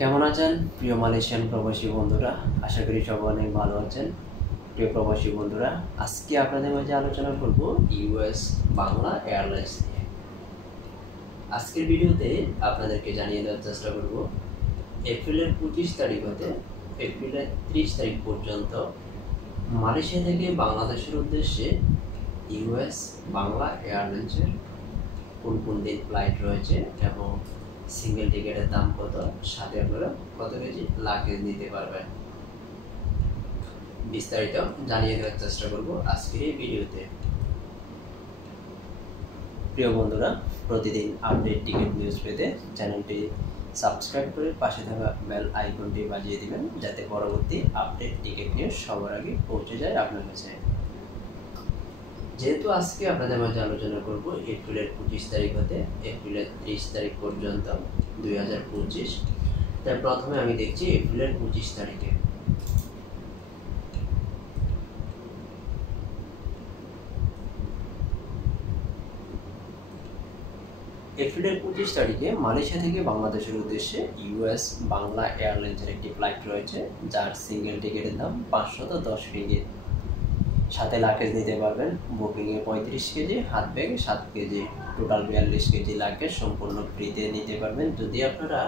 কেমন আছেন প্রিয় মালয়েশিয়ান প্রবাসী বন্ধুরা? আশা করি সবাই অনেক ভালো আছেন। প্রিয় প্রবাসী বন্ধুরা, আজকে আপনাদের মাঝে আলোচনা করব ইউএস বাংলা এয়ারলাইন্স নিয়ে। আজকের ভিডিওতে আপনাদেরকে জানিয়ে দেওয়ার চেষ্টা করব এপ্রিলের 25 তারিখ হতে এপ্রিলের 30 তারিখ পর্যন্ত মালয়েশিয়া থেকে বাংলাদেশের উদ্দেশ্যে ইউএস বাংলা এয়ারলাইন্সের কোন কোন দিন ফ্লাইট রয়েছে এবং সিঙ্গেল টিকেটের দাম কত, সাথে আপনারা কত কেজি লাগেজ নিতে পারবেন, বিস্তারিত জানিয়ে দেওয়ার চেষ্টা করব আজকের এই ভিডিওতে। প্রিয় বন্ধুরা, প্রতিদিন আপডেট টিকিট নিউজ পেতে চ্যানেলটি সাবস্ক্রাইব করে পাশে থাকা বেল আইকনটি বাজিয়ে দিবেন, যাতে পরবর্তী আপডেট টিকিট নিউজ সবার আগে পৌঁছে যায় আপনার কাছে। যেহেতু আজকে আপনাদের মাঝে আলোচনা করব এপ্রিলের 25 তারিখ হতে এপ্রিলের 30 তারিখ পর্যন্ত 2025, তাই প্রথমে আমি দেখছি এপ্রিলের 25 তারিখে। এপ্রিলের 25 তারিখে মালয়েশিয়া থেকে বাংলাদেশের উদ্দেশ্যে ইউএস বাংলা এয়ারলাইন্সের একটি ফ্লাইট রয়েছে, যার সিঙ্গেল টিকিটের দাম 510 রিঙ্গিত। সাথে লাগেজ নিতে পারবেন বুকিংয়ে 35 কেজি, হাত ব্যাগে 7 কেজি, টোটাল 42 কেজি লাগেজ সম্পূর্ণ ফ্রিতে নিতে পারবেন যদি আপনারা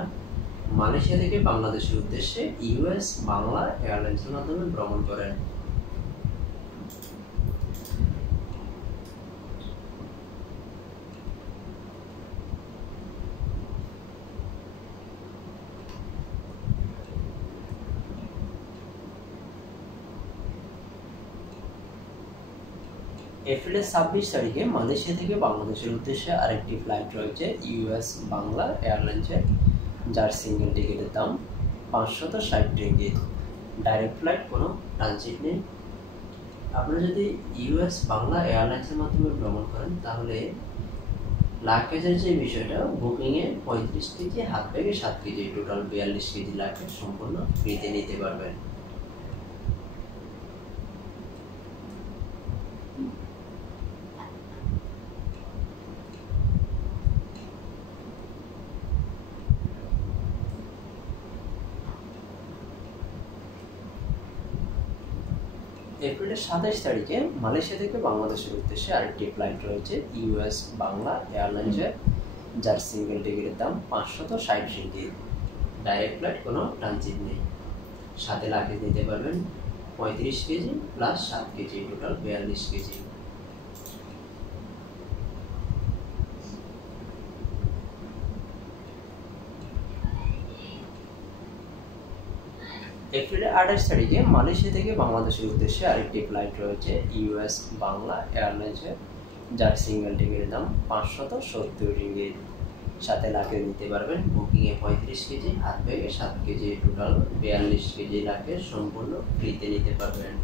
মালয়েশিয়া থেকে বাংলাদেশের উদ্দেশ্যে ইউএস বাংলা এয়ারলাইন্সের মাধ্যমে ভ্রমণ করেন। এপ্রিলের 26 তারিখে মালয়েশিয়া থেকে বাংলাদেশের উদ্দেশ্যে আরেকটি ফ্লাইট রয়েছে ইউএস বাংলা এয়ারলাইন্সের, যার সিঙ্গেল টিকিটের দাম 560 রিঙ্গিত। ডাইরেক্ট ফ্লাইট, কোনো ট্রানজিট নেই। আপনারা যদি ইউএস বাংলা এয়ারলাইন্সের মাধ্যমে ভ্রমণ করেন তাহলে লাগেজের যে বিষয়টা, বুকিংয়ে 35 কেজি, হাত ব্যাগে 7 কেজি, টোটাল 42 কেজি লাগেজ সম্পূর্ণ ফ্রিতে নিতে পারবেন। এপ্রিলের 27 তারিখে মালয়েশিয়া থেকে বাংলাদেশের উদ্দেশ্যে আরেকটি ফ্লাইট রয়েছে ইউএস বাংলা এয়ারলাইন্সের, যার সিঙ্গেল টিকিটের দাম 560 রিঙ্গিত। ডাইরেক্ট ফ্লাইট, কোনো ট্রানজিট নেই। সাথে লাগেজ নিতে পারবেন 35 KG plus 7 KG, total 42 KG. এপ্রিলের 28 তারিখে মালয়েশিয়া থেকে বাংলাদেশের উদ্দেশ্যে আরেকটি ফ্লাইট রয়েছে ইউএস বাংলা এয়ারলাইন্সের, যার সিঙ্গেল টিকিটের দাম 570 রিঙ্গিত। সাথে লাগেজ নিতে পারবেন বুকিংয়ে 35 কেজি, হাত ব্যাগে 7 কেজি, টোটাল 42 কেজি লাগেজ সম্পূর্ণ ফ্রিতে নিতে পারবেন।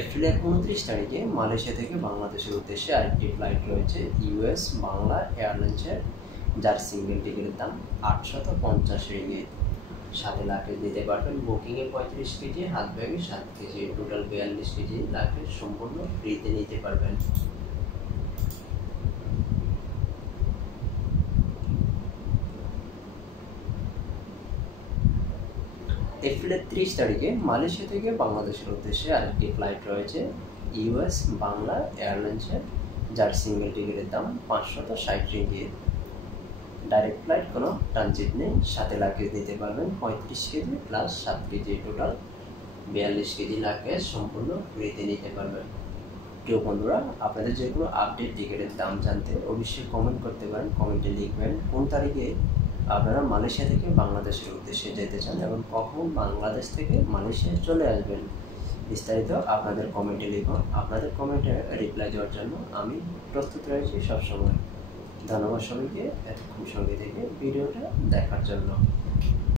এপ্রিলের 29 তারিখে মালয়েশিয়া থেকে বাংলাদেশের উদ্দেশ্যে আরেকটি ফ্লাইট রয়েছে ইউএস বাংলা এয়ারলাইন্সের, যার সিঙ্গেল টিকিটের দাম 850 রিঙ্গিত। সাথে লাগেজ নিতে পারবেন বুকিংয়ে 35 কেজি, হাত ব্যাগে 7 কেজি, টোটাল 42 কেজি লাগেজ সম্পূর্ণ ফ্রিতে নিতে পারবেন। এপ্রিলের 30 তারিখে মালয়েশিয়া থেকে বাংলাদেশের উদ্দেশ্যে আরেকটি ফ্লাইট রয়েছে ইউএস বাংলা এয়ারলাইন্সের, যার সিঙ্গেল টিকিটের দাম 560 রিঙ্গিত। ডাইরেক্ট ফ্লাইট, কোনো ট্রানজিট নেই। সাথে লাগেজ নিতে পারবেন 35 KG plus 7 KG, total 42 KG luggage সম্পূর্ণ ফ্রিতে নিতে পারবেন। প্রিয় বন্ধুরা, আপনাদের যে কোনো আপডেট টিকিটের দাম জানতে অবশ্যই কমেন্ট করতে পারেন। কমেন্টে লিখবেন কোন তারিখে আপনারা মালয়েশিয়া থেকে বাংলাদেশের উদ্দেশ্যে যেতে চান এবং কখন বাংলাদেশ থেকে মালয়েশিয়া চলে আসবেন। বিস্তারিত আপনাদের কমেন্টে লিখুন। আপনাদের কমেন্টে রিপ্লাই দেওয়ার জন্য আমি প্রস্তুত রয়েছি সবসময়। ধন্যবাদ সবাইকে এতক্ষণ সঙ্গে থেকে ভিডিওটা দেখার জন্য।